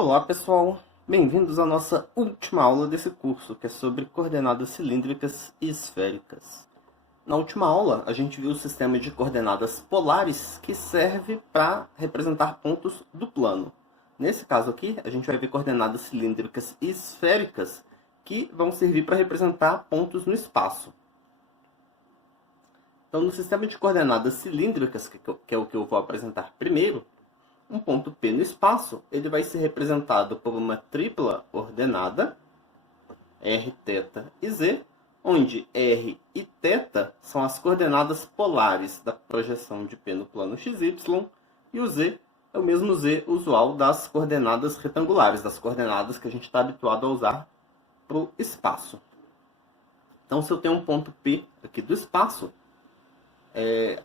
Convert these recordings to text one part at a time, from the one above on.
Olá pessoal, bem-vindos à nossa última aula desse curso, que é sobre coordenadas cilíndricas e esféricas. Na última aula, a gente viu o sistema de coordenadas polares, que serve para representar pontos do plano. Nesse caso aqui, a gente vai ver coordenadas cilíndricas e esféricas, que vão servir para representar pontos no espaço. Então, no sistema de coordenadas cilíndricas, que é o que eu vou apresentar primeiro, um ponto P no espaço, ele vai ser representado por uma tripla ordenada, R, θ e Z, onde R e θ são as coordenadas polares da projeção de P no plano XY, e o Z é o mesmo Z usual das coordenadas retangulares, das coordenadas que a gente está habituado a usar para o espaço. Então, se eu tenho um ponto P aqui do espaço,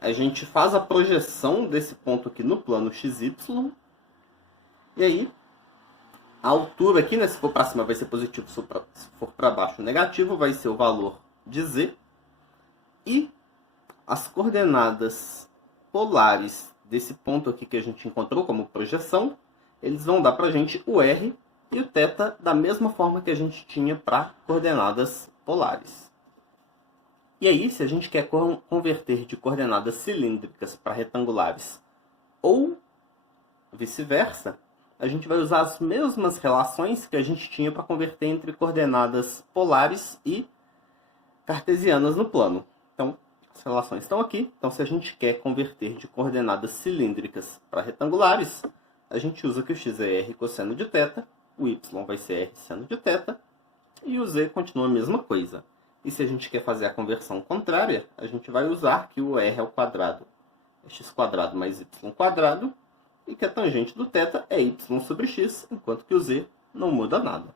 a gente faz a projeção desse ponto aqui no plano XY. E aí, a altura aqui, né, se for para cima vai ser positivo, se for para baixo negativo, vai ser o valor de Z. E as coordenadas polares desse ponto aqui que a gente encontrou como projeção, eles vão dar para a gente o R e o θ da mesma forma que a gente tinha para coordenadas polares. E aí, se a gente quer converter de coordenadas cilíndricas para retangulares ou vice-versa, a gente vai usar as mesmas relações que a gente tinha para converter entre coordenadas polares e cartesianas no plano. Então, as relações estão aqui. Então, se a gente quer converter de coordenadas cilíndricas para retangulares, a gente usa que o x é r cosseno de θ, o y vai ser r seno de θ, e o z continua a mesma coisa. E se a gente quer fazer a conversão contrária, a gente vai usar que o r ao quadrado é x² mais y², e que a tangente do θ é y sobre x, enquanto que o z não muda nada.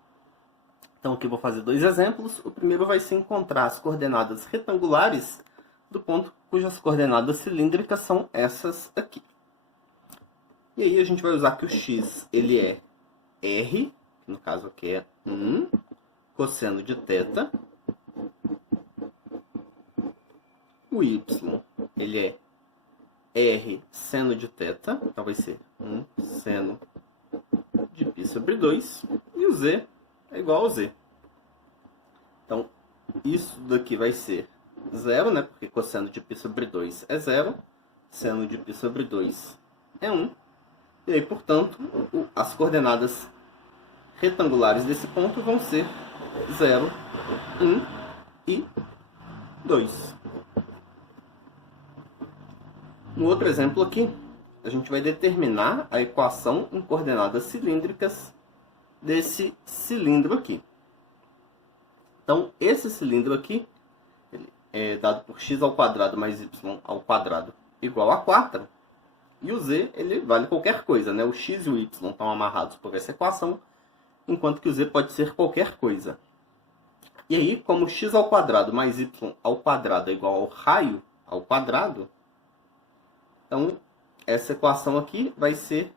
Então aqui eu vou fazer dois exemplos. O primeiro vai ser encontrar as coordenadas retangulares do ponto cujas coordenadas cilíndricas são essas aqui. E aí a gente vai usar que o x ele é r, que no caso aqui é 1, cosseno de θ. O y, ele é r seno de θ, então vai ser 1 seno de π sobre 2, e o z é igual ao z. Então, isso daqui vai ser 0, né, porque cosseno de π sobre 2 é 0, seno de π sobre 2 é 1, e aí, portanto, as coordenadas retangulares desse ponto vão ser 0, 1 e 2. No outro exemplo aqui, a gente vai determinar a equação em coordenadas cilíndricas desse cilindro aqui. Então, esse cilindro aqui ele é dado por x² mais y² igual a 4. E o z ele vale qualquer coisa, né? O x e o y estão amarrados por essa equação, enquanto que o z pode ser qualquer coisa. E aí, como x² mais y² é igual ao raio ao quadrado, então, essa equação aqui vai ser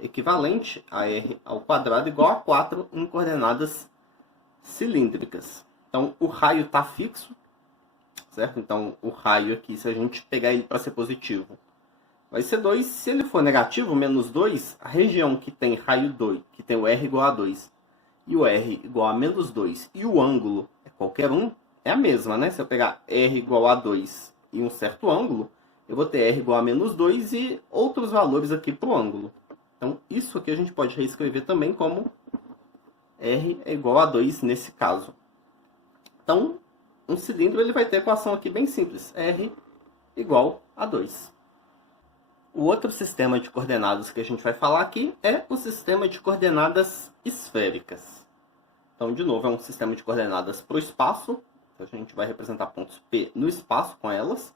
equivalente a r ao quadrado igual a 4 em coordenadas cilíndricas. Então, o raio está fixo, certo? Então, o raio aqui, se a gente pegar ele para ser positivo, vai ser 2. Se ele for negativo, menos 2, a região que tem raio 2, que tem o r igual a 2, e o r igual a menos 2, e o ângulo é qualquer um, é a mesma, né? Se eu pegar r igual a 2 e um certo ângulo, eu vou ter r igual a menos 2 e outros valores aqui para o ângulo. Então, isso aqui a gente pode reescrever também como r é igual a 2 nesse caso. Então, um cilindro ele vai ter a equação aqui bem simples, r igual a 2. O outro sistema de coordenadas que a gente vai falar aqui é o sistema de coordenadas esféricas. Então, de novo, é um sistema de coordenadas para o espaço. Então, a gente vai representar pontos P no espaço com elas.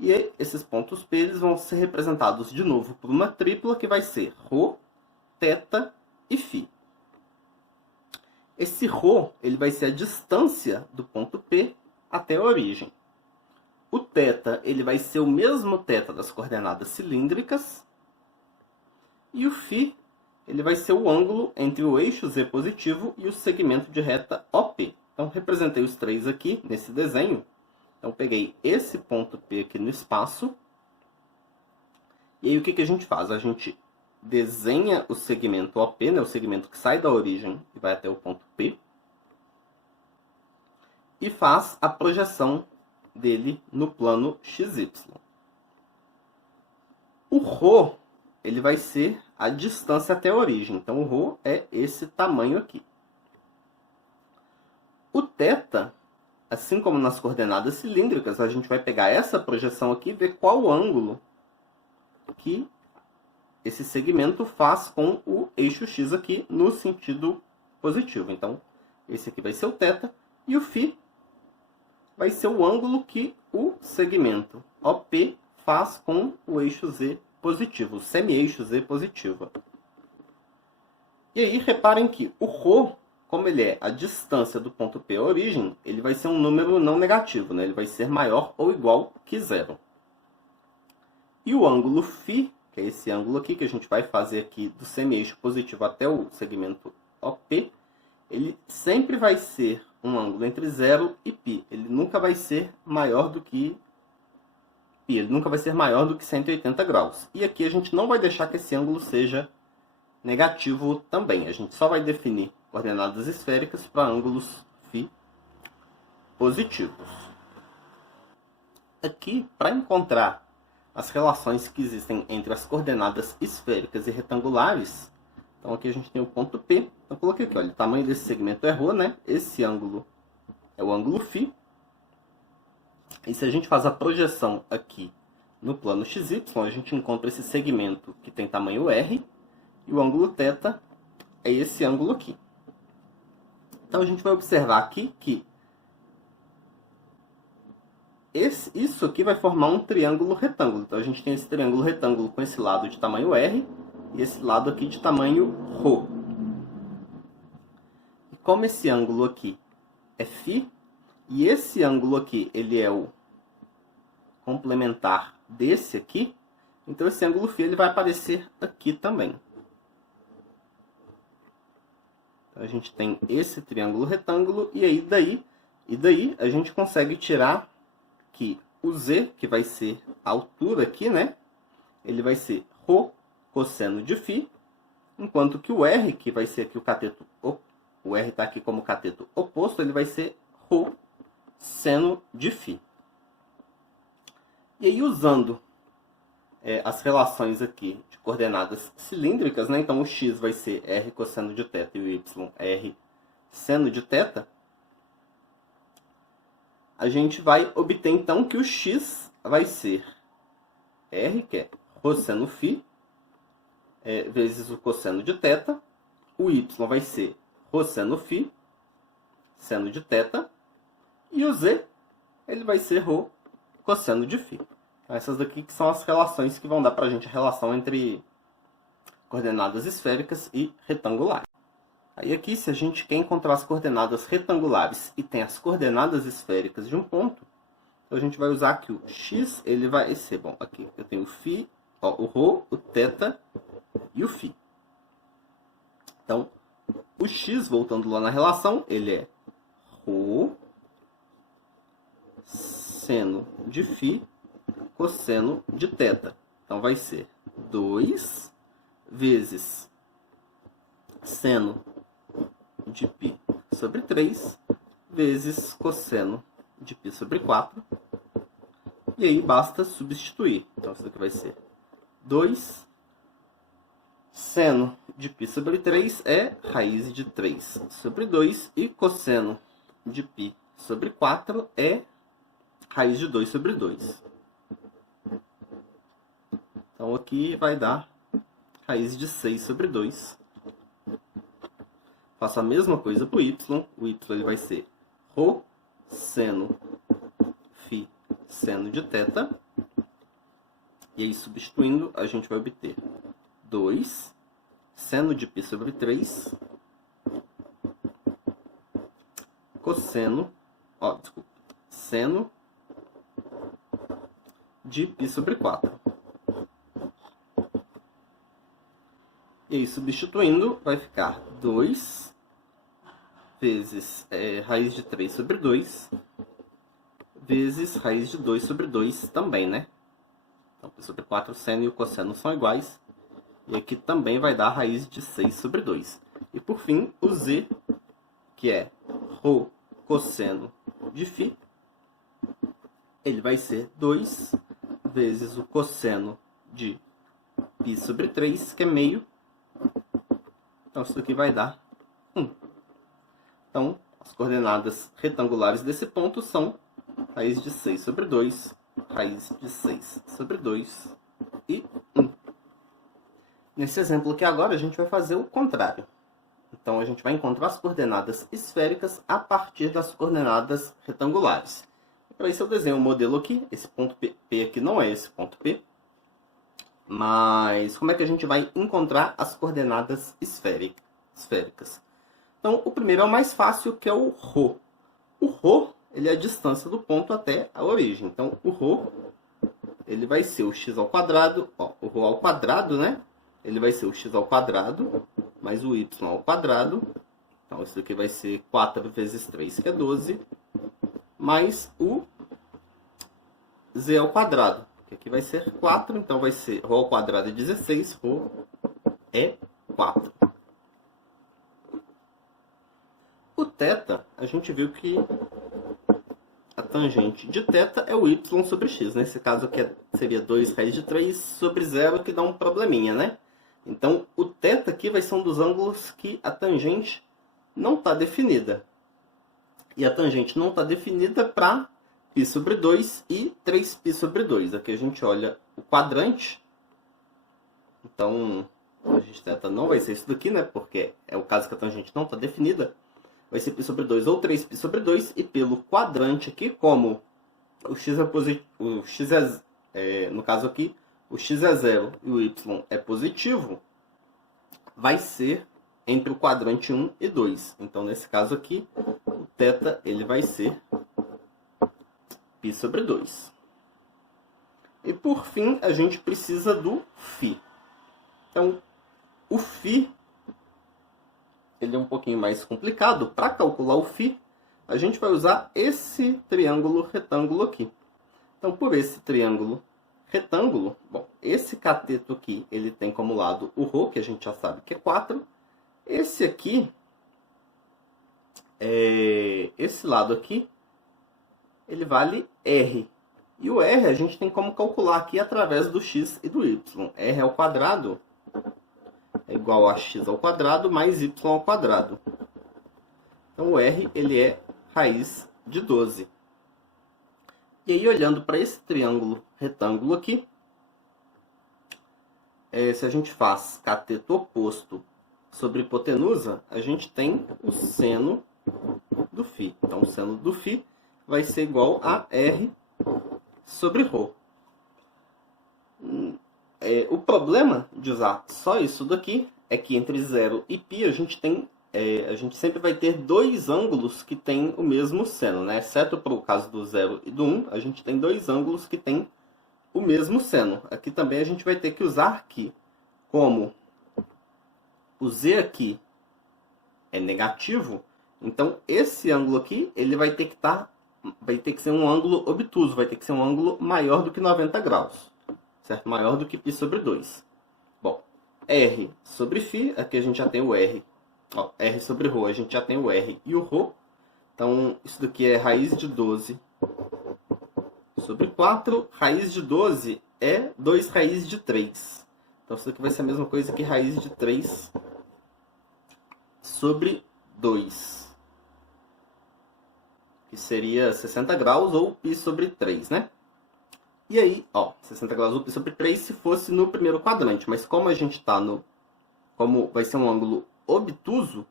E esses pontos P eles vão ser representados de novo por uma tripla que vai ser ρ, θ e φ. Esse ρ ele vai ser a distância do ponto P até a origem. O θ ele vai ser o mesmo θ das coordenadas cilíndricas. E o φ ele vai ser o ângulo entre o eixo z positivo e o segmento de reta OP. Então, representei os três aqui nesse desenho. Então, peguei esse ponto P aqui no espaço. E aí, o que a gente faz? A gente desenha o segmento OP, né, o segmento que sai da origem e vai até o ponto P, e faz a projeção dele no plano XY. O ρ, ele vai ser a distância até a origem. Então, o ρ é esse tamanho aqui. O θ, assim como nas coordenadas cilíndricas, a gente vai pegar essa projeção aqui e ver qual o ângulo que esse segmento faz com o eixo x aqui no sentido positivo. Então, esse aqui vai ser o θ e o φ vai ser o ângulo que o segmento OP faz com o eixo z positivo, o semi-eixo z positivo. E aí, reparem que o ρ, como ele é a distância do ponto P à origem, ele vai ser um número não negativo, né? Ele vai ser maior ou igual que zero. E o ângulo φ, que é esse ângulo aqui que a gente vai fazer aqui do semi-eixo positivo até o segmento OP, ele sempre vai ser um ângulo entre 0 e π. Ele nunca vai ser maior do que π. Ele nunca vai ser maior do que 180 graus. E aqui a gente não vai deixar que esse ângulo seja negativo também. A gente só vai definir coordenadas esféricas para ângulos φ positivos. Aqui, para encontrar as relações que existem entre as coordenadas esféricas e retangulares, então aqui a gente tem o ponto P. Então eu coloquei aqui, olha, o tamanho desse segmento é ρ, né? Esse ângulo é o ângulo φ. E se a gente faz a projeção aqui no plano XY, a gente encontra esse segmento que tem tamanho R, e o ângulo θ é esse ângulo aqui. Então a gente vai observar aqui que isso aqui vai formar um triângulo retângulo. Então a gente tem esse triângulo retângulo com esse lado de tamanho R e esse lado aqui de tamanho ρ. E como esse ângulo aqui é φ, e esse ângulo aqui ele é o complementar desse aqui, então esse ângulo φ ele vai aparecer aqui também. Então a gente tem esse triângulo retângulo, e aí daí a gente consegue tirar que o z, que vai ser a altura aqui, né? Ele vai ser ρ cosseno de φ, enquanto que o r, que vai ser aqui o cateto, o r está aqui como cateto oposto, ele vai ser ρ seno de φ. E aí, usando as relações aqui de coordenadas cilíndricas, né? Então o x vai ser r cosseno de θ e o y r seno de θ, a gente vai obter então que o x vai ser r, que é ρ seno φ, vezes o cosseno de θ, o y vai ser ρ seno φ, seno de θ, e o z ele vai ser ρ cosseno de φ. Essas daqui que são as relações que vão dar para a gente a relação entre coordenadas esféricas e retangulares. Aí aqui, se a gente quer encontrar as coordenadas retangulares e tem as coordenadas esféricas de um ponto, então a gente vai usar que o x ele vai ser, bom, aqui eu tenho o φ, o ρ, o θ e o φ. Então, o x, voltando lá na relação, ele é ρ seno de φ cosseno de θ. Então, vai ser 2 vezes seno de π sobre 3 vezes cosseno de π sobre 4. E aí basta substituir. Então, isso daqui vai ser 2 seno de π sobre 3 é raiz de 3 sobre 2. E cosseno de π sobre 4 é raiz de 2 sobre 2. Então, aqui vai dar raiz de 6 sobre 2. Faço a mesma coisa para o y. O y ele vai ser ρ seno φ seno de θ. E aí, substituindo, a gente vai obter 2 seno de π sobre 3 cosseno, seno de π sobre 4. E aí, substituindo, vai ficar 2 vezes raiz de 3 sobre 2 vezes raiz de 2 sobre 2 também, né? Então, π sobre 4, seno e o cosseno são iguais. E aqui também vai dar a raiz de 6 sobre 2. E por fim, o z, que é ρ cosseno de φ, ele vai ser 2 vezes o cosseno de π sobre 3, que é meio. Então, isso aqui vai dar 1. Então, as coordenadas retangulares desse ponto são raiz de 6 sobre 2, raiz de 6 sobre 2 e 1. Nesse exemplo aqui agora, a gente vai fazer o contrário. Então, a gente vai encontrar as coordenadas esféricas a partir das coordenadas retangulares. Para isso, eu desenho um modelo aqui. Esse ponto P aqui não é esse ponto P. Mas como é que a gente vai encontrar as coordenadas esféricas? Então, o primeiro é o mais fácil, que é o ρ. O ρ, ele é a distância do ponto até a origem. Então, o ρ, ele vai ser o x ao quadrado. Ó, o ρ ao quadrado, né? Ele vai ser o x ao quadrado, mais o y ao quadrado. Então, isso aqui vai ser 4 vezes 3, que é 12, mais o z ao quadrado, que aqui vai ser 4. Então, vai ser ρ ao quadrado é 16, ρ é 4. O θ, a gente viu que a tangente de θ é o y sobre x. Nesse caso aqui seria 2 raiz de 3 sobre 0, que dá um probleminha, né? Então, o θ aqui vai ser um dos ângulos que a tangente não está definida. E a tangente não está definida para π sobre 2 e 3π sobre 2. Aqui a gente olha o quadrante. Então, a tangente θ não vai ser isso daqui, né? Porque é o caso que a tangente não está definida. Vai ser π sobre 2 ou 3π sobre 2. E pelo quadrante aqui, como o x é positivo, no caso aqui, o x é 0 e o y é positivo, vai ser entre o quadrante 1 e 2. Então, nesse caso aqui, o θ ele vai ser π sobre 2. E, por fim, a gente precisa do φ. Então, o φ ele é um pouquinho mais complicado. Para calcular o φ, a gente vai usar esse triângulo retângulo aqui. Então, por esse triângulo retângulo, bom, esse cateto aqui, ele tem como lado o ρ, que a gente já sabe que é 4. Esse aqui, esse lado aqui, ele vale R. E o R a gente tem como calcular aqui através do x e do y. R ao quadrado é igual a x ao quadrado mais y ao quadrado. Então, o R ele é raiz de 12. E aí, olhando para esse triângulo retângulo aqui, se a gente faz cateto oposto sobre hipotenusa, a gente tem o seno do φ. Então, o seno do φ vai ser igual a R sobre ρ. O problema de usar só isso daqui é que entre 0 e π a gente sempre vai ter dois ângulos que têm o mesmo seno, né? Exceto para o caso do 0 e do 1, a gente tem dois ângulos que têm o mesmo seno. Aqui também a gente vai ter que usar que, como o z aqui é negativo, então esse ângulo aqui ele vai ter que ser um ângulo obtuso, vai ter que ser um ângulo maior do que 90 graus, certo? Maior do que π sobre 2. Bom, R sobre φ, aqui a gente já tem o R. Ó, R sobre ρ, a gente já tem o R e o ρ. Então, isso daqui é raiz de 12 sobre 4. Raiz de 12 é 2 raiz de 3. Então, isso daqui vai ser a mesma coisa que raiz de 3 sobre 2. Que seria 60 graus ou π sobre 3, né? E aí, ó, 60 graus ou π sobre 3 se fosse no primeiro quadrante. Mas como a gente está como vai ser um ângulo obtuso,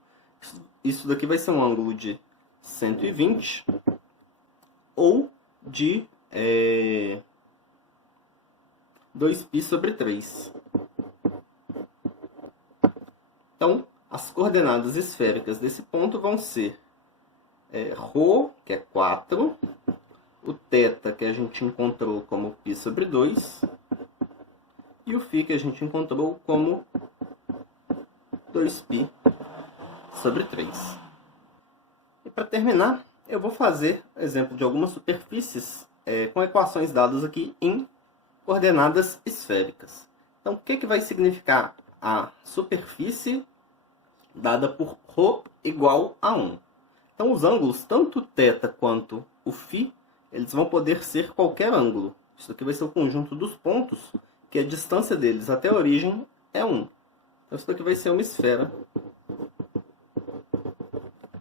isso daqui vai ser um ângulo de 120 ou de 2π sobre 3. Então, as coordenadas esféricas desse ponto vão ser ρ, que é 4, o θ, que a gente encontrou como π sobre 2, e o φ, que a gente encontrou como 2π sobre 3. E para terminar, eu vou fazer exemplo de algumas superfícies com equações dadas aqui em coordenadas esféricas. Então, o que vai significar a superfície dada por ρ igual a 1. Então, os ângulos, tanto θ quanto o φ, eles vão poder ser qualquer ângulo. Isso aqui vai ser o conjunto dos pontos, que a distância deles até a origem é 1. Então, isso daqui vai ser uma esfera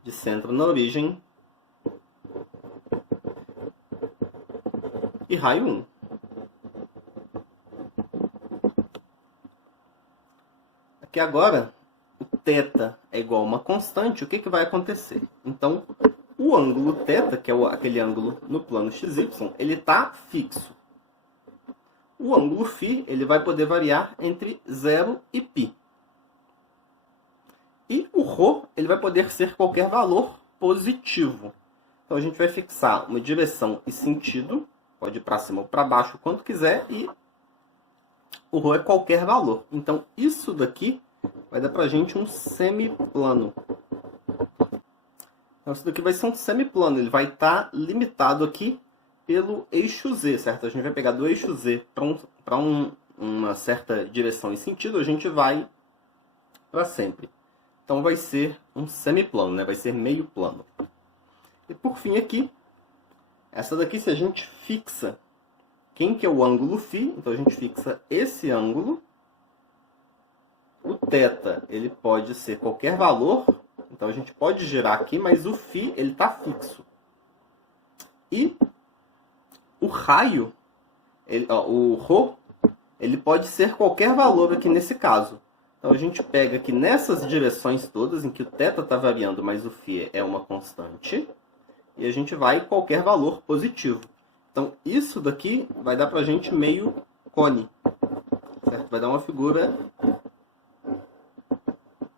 de centro na origem e raio 1. Aqui agora, o θ é igual a uma constante, o que vai acontecer? Então, o ângulo θ, que é aquele ângulo no plano XY, ele está fixo. O ângulo φ ele vai poder variar entre 0 e π. E o ρ ele vai poder ser qualquer valor positivo. Então, a gente vai fixar uma direção e sentido, pode ir para cima ou para baixo, quanto quiser, e o ρ é qualquer valor. Então, isso daqui vai dar para a gente um semiplano. Então, isso daqui vai ser um semiplano. Ele vai estar limitado aqui pelo eixo Z, certo? A gente vai pegar do eixo Z para uma certa direção e sentido, a gente vai para sempre. Então, vai ser um semiplano, né? Vai ser meio plano. E, por fim, aqui, essa daqui, se a gente fixa quem que é o ângulo φ, então a gente fixa esse ângulo. O θ, ele pode ser qualquer valor, então a gente pode girar aqui, mas o φ, ele está fixo. E o raio, o ρ, ele pode ser qualquer valor aqui nesse caso. Então a gente pega aqui nessas direções todas, em que o θ está variando, mas o φ é uma constante, e a gente vai qualquer valor positivo. Então isso daqui vai dar para a gente meio cone, certo? Vai dar uma figura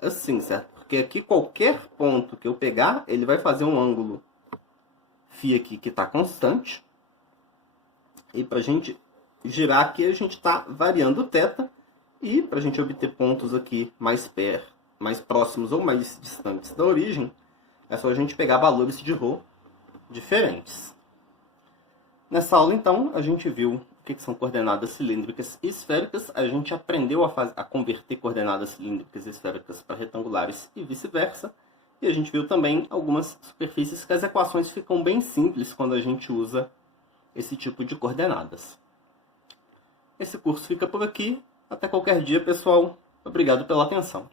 assim, certo? Porque aqui qualquer ponto que eu pegar, ele vai fazer um ângulo φ aqui que está constante. E para a gente girar aqui, a gente está variando o θ. E para a gente obter pontos aqui mais próximos ou mais distantes da origem, é só a gente pegar valores de ρ diferentes. Nessa aula, então, a gente viu o que são coordenadas cilíndricas e esféricas. A gente aprendeu a converter coordenadas cilíndricas e esféricas para retangulares e vice-versa. E a gente viu também algumas superfícies que as equações ficam bem simples quando a gente usa esse tipo de coordenadas. Esse curso fica por aqui. Até qualquer dia, pessoal. Obrigado pela atenção.